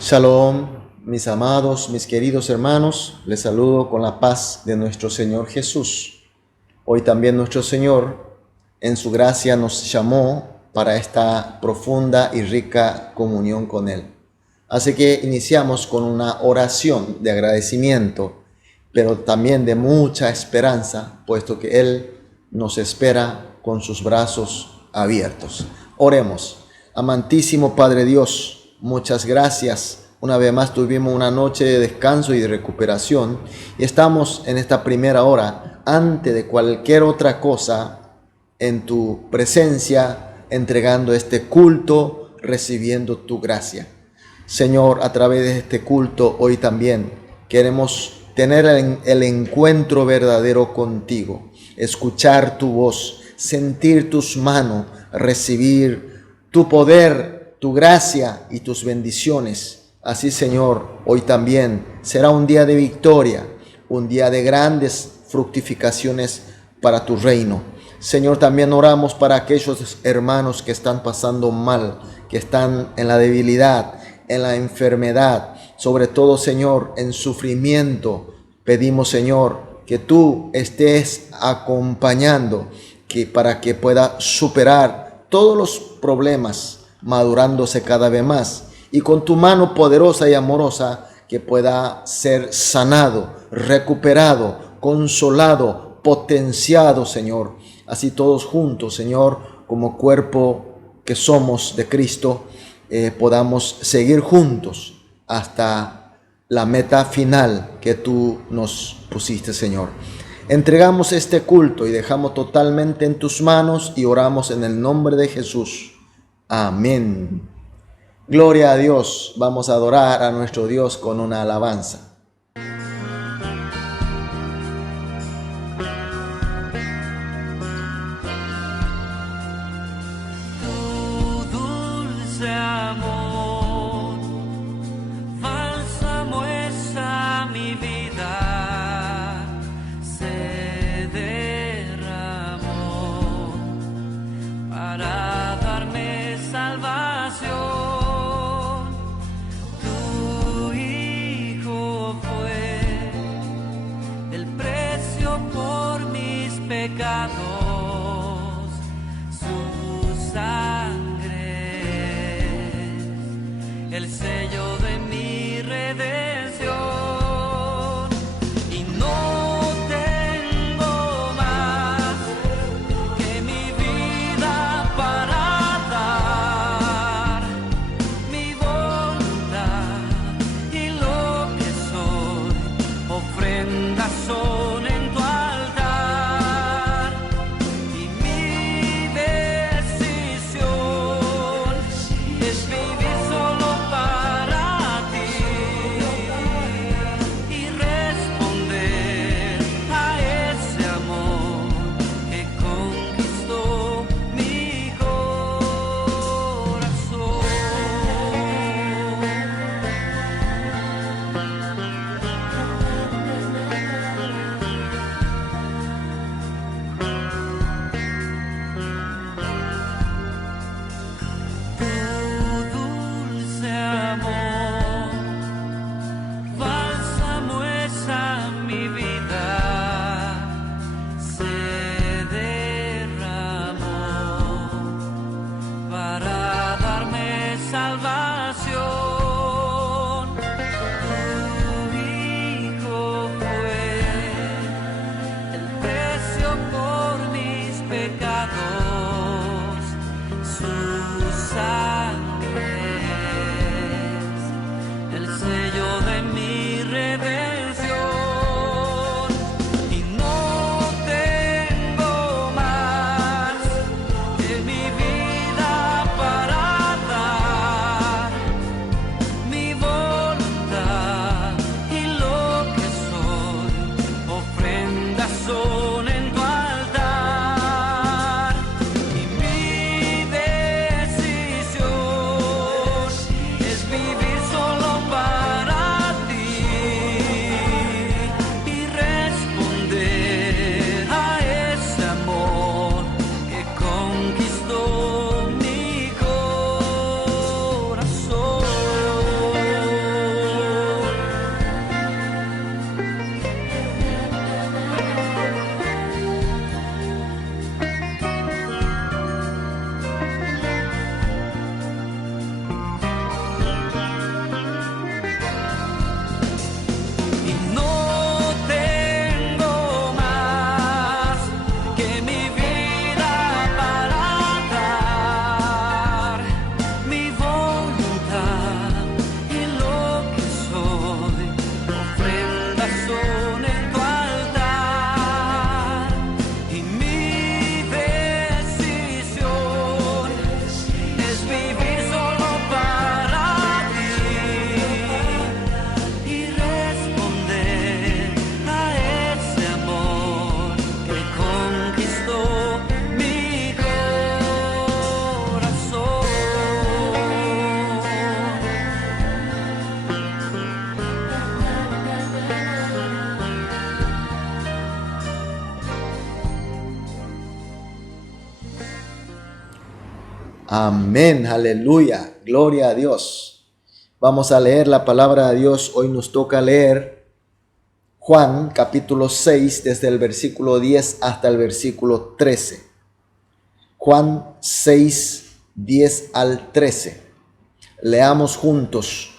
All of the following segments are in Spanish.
Shalom, mis amados, mis queridos hermanos, les saludo con la paz de nuestro Señor Jesús. Hoy también nuestro Señor, en su gracia, nos llamó para esta profunda y rica comunión con Él. Así que iniciamos con una oración de agradecimiento, pero también de mucha esperanza, puesto que Él nos espera con sus brazos abiertos. Oremos. Amantísimo Padre Dios, muchas gracias. Una vez más tuvimos una noche de descanso y de recuperación y estamos en esta primera hora, antes de cualquier otra cosa, en tu presencia, entregando este culto, recibiendo tu gracia. Señor, a través de este culto hoy también queremos tener el encuentro verdadero contigo, escuchar tu voz, sentir tus manos, recibir tu poder, tu gracia y tus bendiciones. Así, Señor, hoy también será un día de victoria, un día de grandes fructificaciones para tu reino. Señor, también oramos para aquellos hermanos que están pasando mal, que están en la debilidad, en la enfermedad, sobre todo, Señor, en sufrimiento. Pedimos, Señor, que tú estés acompañando, para que pueda superar todos los problemas, madurándose cada vez más. Y con tu mano poderosa y amorosa que pueda ser sanado, recuperado, consolado, potenciado, Señor. Así todos juntos, Señor, como cuerpo que somos de Cristo, podamos seguir juntos hasta la meta final que tú nos pusiste, Señor. Entregamos este culto y dejamos totalmente en tus manos y oramos en el nombre de Jesús. Amén. Gloria a Dios, vamos a adorar a nuestro Dios con una alabanza. Tu dulce amor, bálsamo es a mi vida, se derramó para darme salvación. Pecados, su sangre, el sello de mi redención, y no tengo más que mi vida para dar, mi voluntad y lo que soy, ofrendas son en tu altar. Vivir solo para Amén, aleluya, gloria a Dios. Vamos a leer la palabra de Dios. Hoy nos toca leer Juan capítulo 6 desde el versículo 10 hasta el versículo 13. Juan 6, 10 al 13. Leamos juntos.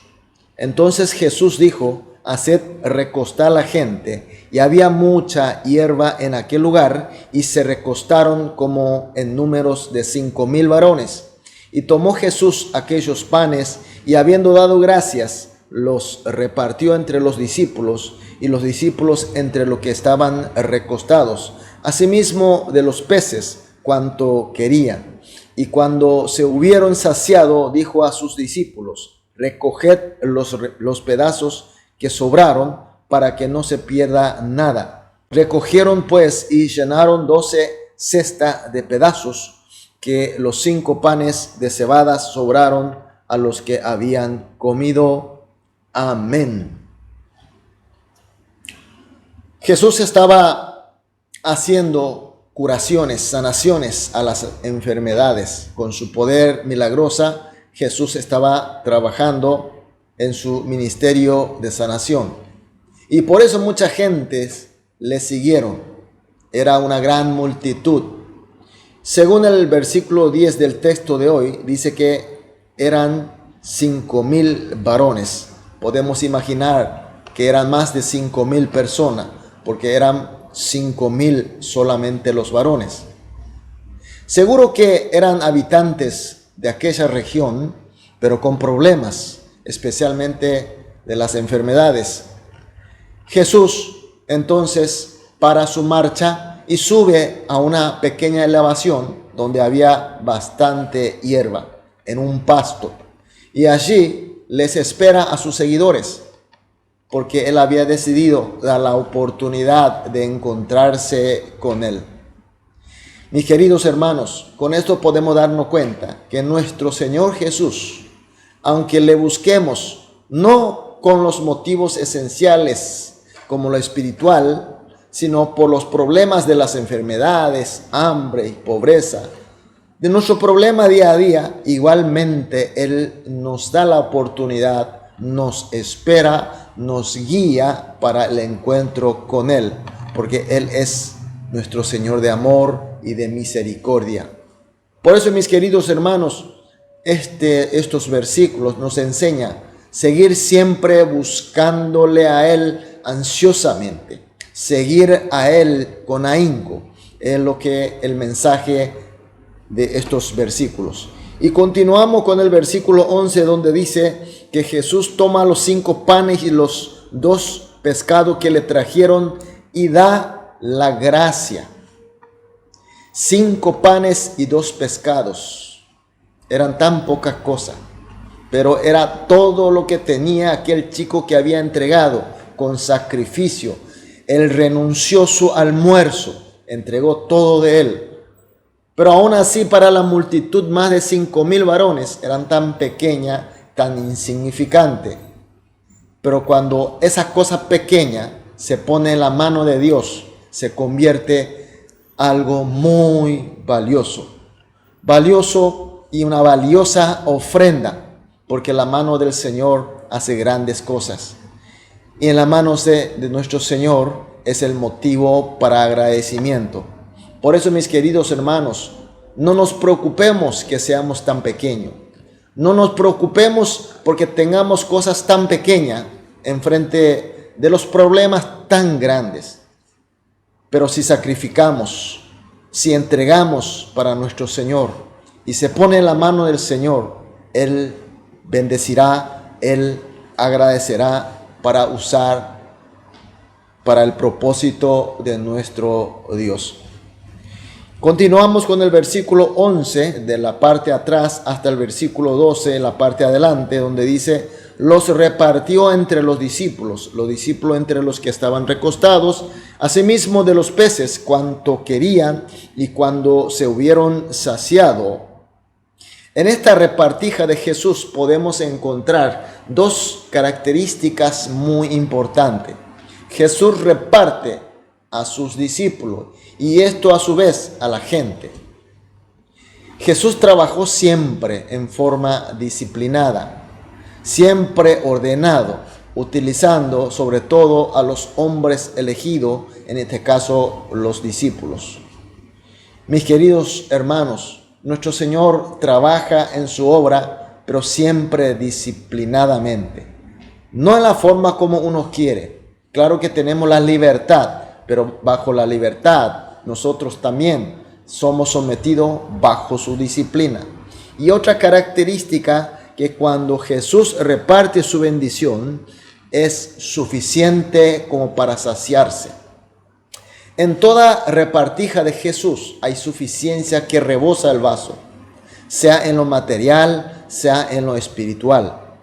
Entonces Jesús dijo: haced recostar la gente. Y había mucha hierba en aquel lugar, y se recostaron como en números de 5,000 varones. Y tomó Jesús aquellos panes, y habiendo dado gracias, los repartió entre los discípulos, y los discípulos entre los que estaban recostados. Asimismo de los peces, cuanto querían. Y cuando se hubieron saciado, dijo a sus discípulos: recoged los pedazos que sobraron, para que no se pierda nada. Recogieron pues y llenaron 12 cestas de pedazos, que los 5 panes de cebada sobraron a los que habían comido. Amén. Jesús estaba haciendo curaciones, sanaciones a las enfermedades. Con su poder milagrosa, Jesús estaba trabajando en su ministerio de sanación. Y por eso mucha gente le siguieron. Era una gran multitud. Según el versículo 10 del texto de hoy, dice que eran 5,000 varones. Podemos imaginar que eran más de 5,000 personas, porque eran 5,000 solamente los varones. Seguro que eran habitantes de aquella región, pero con problemas, especialmente de las enfermedades. Jesús entonces para su marcha y sube a una pequeña elevación donde había bastante hierba, en un pasto, y allí les espera a sus seguidores, porque él había decidido dar la oportunidad de encontrarse con él. Mis queridos hermanos, con esto podemos darnos cuenta que nuestro Señor Jesús, aunque le busquemos no con los motivos esenciales como lo espiritual, sino por los problemas de las enfermedades, hambre y pobreza, de nuestro problema día a día, igualmente Él nos da la oportunidad, nos espera, nos guía para el encuentro con Él, porque Él es nuestro Señor de amor y de misericordia. Por eso, mis queridos hermanos, estos versículos nos enseñan seguir siempre buscándole a Él ansiosamente, seguir a Él con ahínco, es lo que el mensaje de estos versículos. Y continuamos con el versículo 11, donde dice que Jesús toma los 5 panes y los 2 pescados que le trajeron y da la gracia. 5 panes y 2 pescados. Eran tan pocas cosas, pero era todo lo que tenía aquel chico que había entregado con sacrificio. Él renunció su almuerzo, entregó todo de él. Pero aún así, para la multitud, más de 5,000 varones, eran tan pequeña, tan insignificante. Pero cuando esa cosa pequeña se pone en la mano de Dios, se convierte algo muy valioso. Valioso y una valiosa ofrenda, porque la mano del Señor hace grandes cosas. Y en las manos de nuestro Señor es el motivo para agradecimiento. Por eso, mis queridos hermanos, no nos preocupemos que seamos tan pequeños. No nos preocupemos porque tengamos cosas tan pequeñas enfrente de los problemas tan grandes. Pero si sacrificamos, si entregamos para nuestro Señor y se pone en la mano del Señor, Él bendecirá, Él agradecerá para usar para el propósito de nuestro Dios. Continuamos con el versículo 11 de la parte atrás hasta el versículo 12, la parte adelante, donde dice: los repartió entre los discípulos entre los que estaban recostados, asimismo de los peces cuanto querían, y cuando se hubieron saciado. En esta repartija de Jesús podemos encontrar 2 características muy importantes. Jesús reparte a sus discípulos y esto a su vez a la gente. Jesús trabajó siempre en forma disciplinada, siempre ordenado, utilizando sobre todo a los hombres elegidos, en este caso los discípulos. Mis queridos hermanos, nuestro Señor trabaja en su obra, pero siempre disciplinadamente. No en la forma como uno quiere. Claro que tenemos la libertad, pero bajo la libertad nosotros también somos sometidos bajo su disciplina. Y otra característica, que cuando Jesús reparte su bendición, es suficiente como para saciarse. En toda repartija de Jesús hay suficiencia que rebosa el vaso, sea en lo material, sea en lo espiritual.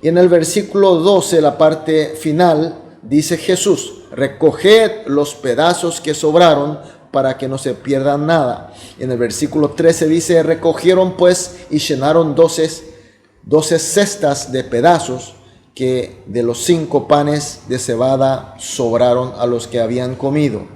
Y en el versículo 12, la parte final, dice Jesús: recoged los pedazos que sobraron para que no se pierdan nada. Y en el versículo 13 dice: recogieron pues y llenaron 12 cestas de pedazos que de los 5 panes de cebada sobraron a los que habían comido.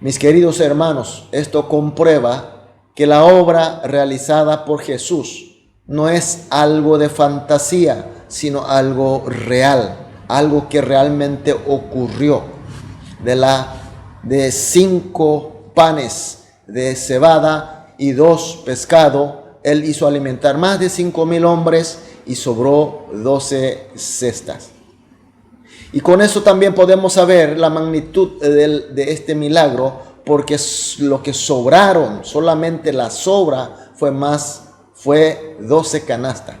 Mis queridos hermanos, esto comprueba que la obra realizada por Jesús no es algo de fantasía, sino algo real, algo que realmente ocurrió. De 5 panes de cebada y 2 pescados, Él hizo alimentar más de 5,000 hombres y sobró 12 cestas. Y con eso también podemos saber la magnitud de este milagro, porque lo que sobraron, solamente la sobra fue 12 canastas.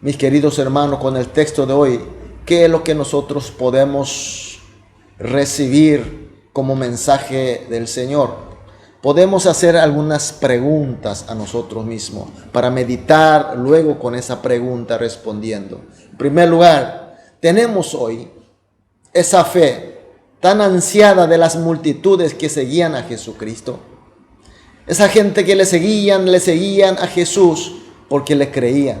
Mis queridos hermanos, con el texto de hoy, ¿qué es lo que nosotros podemos recibir como mensaje del Señor? Podemos hacer algunas preguntas a nosotros mismos para meditar luego con esa pregunta respondiendo. En primer lugar, tenemos hoy esa fe tan ansiada de las multitudes que seguían a Jesucristo. Esa gente que le seguían a Jesús porque le creían.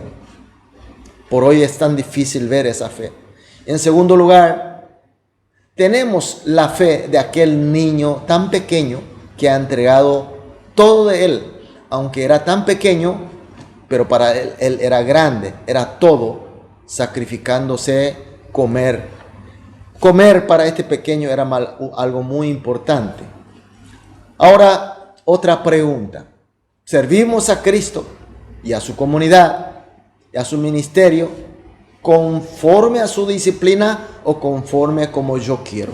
Por hoy es tan difícil ver esa fe. En segundo lugar, tenemos la fe de aquel niño tan pequeño que ha entregado todo de él, aunque era tan pequeño, pero para él era grande, era todo, sacrificándose. Comer para este pequeño era algo muy importante. Ahora, otra pregunta. ¿Servimos a Cristo y a su comunidad y a su ministerio conforme a su disciplina o conforme como yo quiero?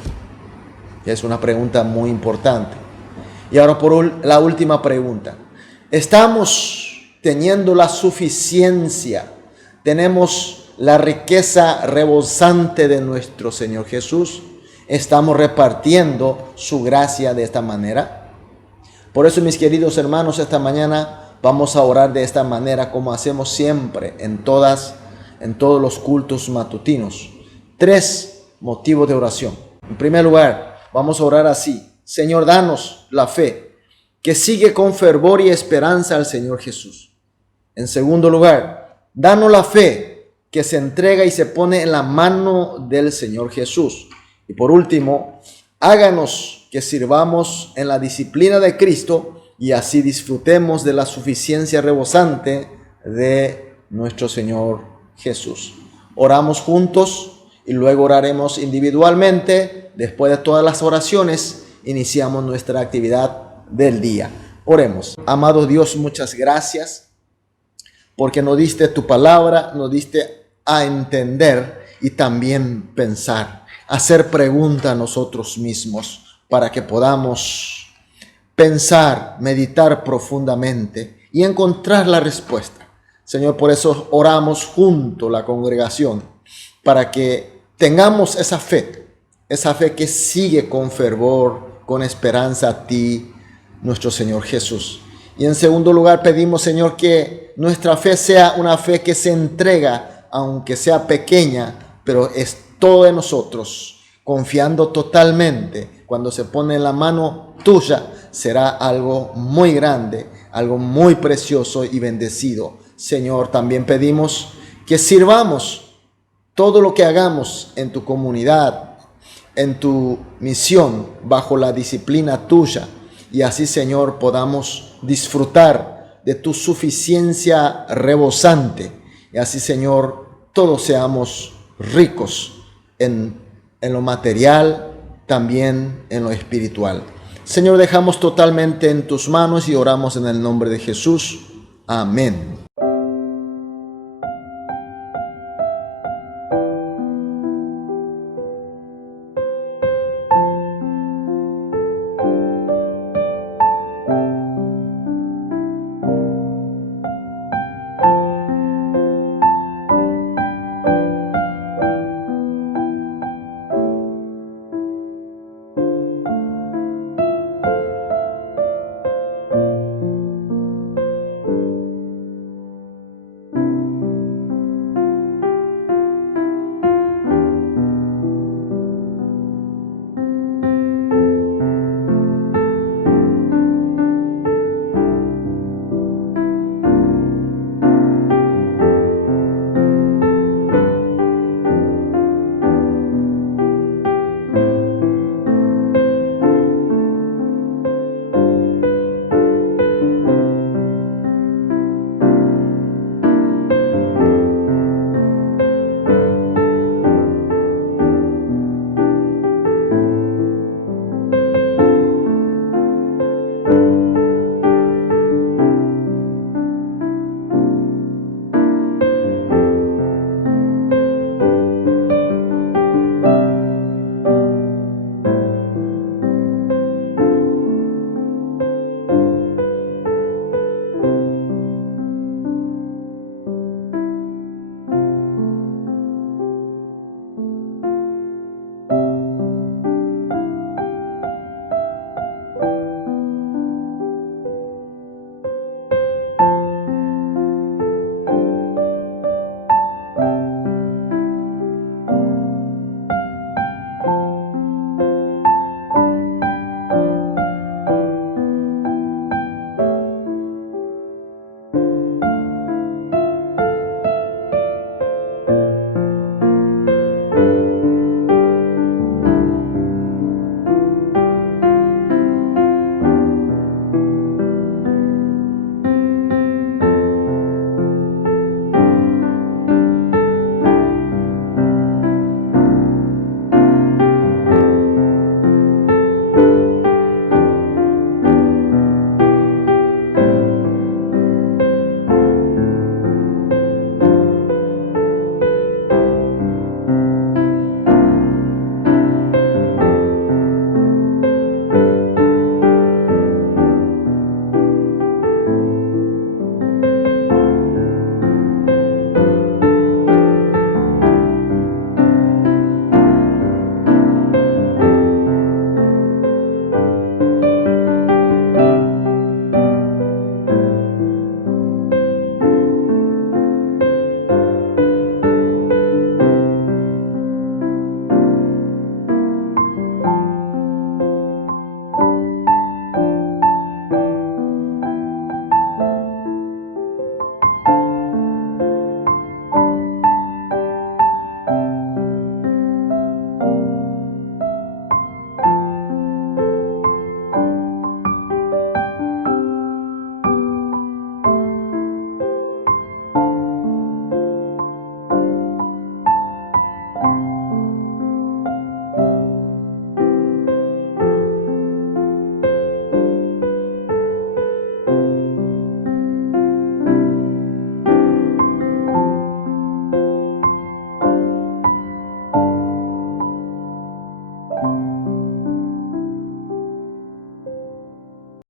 Es una pregunta muy importante. Y ahora la última pregunta. ¿Estamos teniendo la suficiencia? ¿Tenemos la riqueza rebosante de nuestro Señor Jesús? ¿Estamos repartiendo su gracia de esta manera? Por eso, mis queridos hermanos, esta mañana vamos a orar de esta manera, como hacemos siempre en todos los cultos matutinos. 3 motivos de oración. En primer lugar, vamos a orar así: Señor, danos la fe que sigue con fervor y esperanza al Señor Jesús. En segundo lugar, danos la fe que se entrega y se pone en la mano del Señor Jesús. Y por último, háganos que sirvamos en la disciplina de Cristo y así disfrutemos de la suficiencia rebosante de nuestro Señor Jesús. Oramos juntos y luego oraremos individualmente. Después de todas las oraciones, iniciamos nuestra actividad del día. Oremos. Amado Dios, muchas gracias porque nos diste tu palabra, nos diste a entender y también pensar, hacer preguntas a nosotros mismos para que podamos pensar, meditar profundamente y encontrar la respuesta. Señor, por eso oramos junto a la congregación, para que tengamos esa fe que sigue con fervor, con esperanza a ti, nuestro Señor Jesús. Y en segundo lugar pedimos, Señor, que nuestra fe sea una fe que se entrega, aunque sea pequeña, pero es todo de nosotros, confiando totalmente. Cuando se pone en la mano tuya, será algo muy grande, algo muy precioso y bendecido. Señor, también pedimos que sirvamos todo lo que hagamos en tu comunidad, en tu misión, bajo la disciplina tuya. Y así, Señor, podamos disfrutar de tu suficiencia rebosante. Y así, Señor, todos seamos ricos en lo material, también en lo espiritual. Señor, dejamos totalmente en tus manos y oramos en el nombre de Jesús. Amén.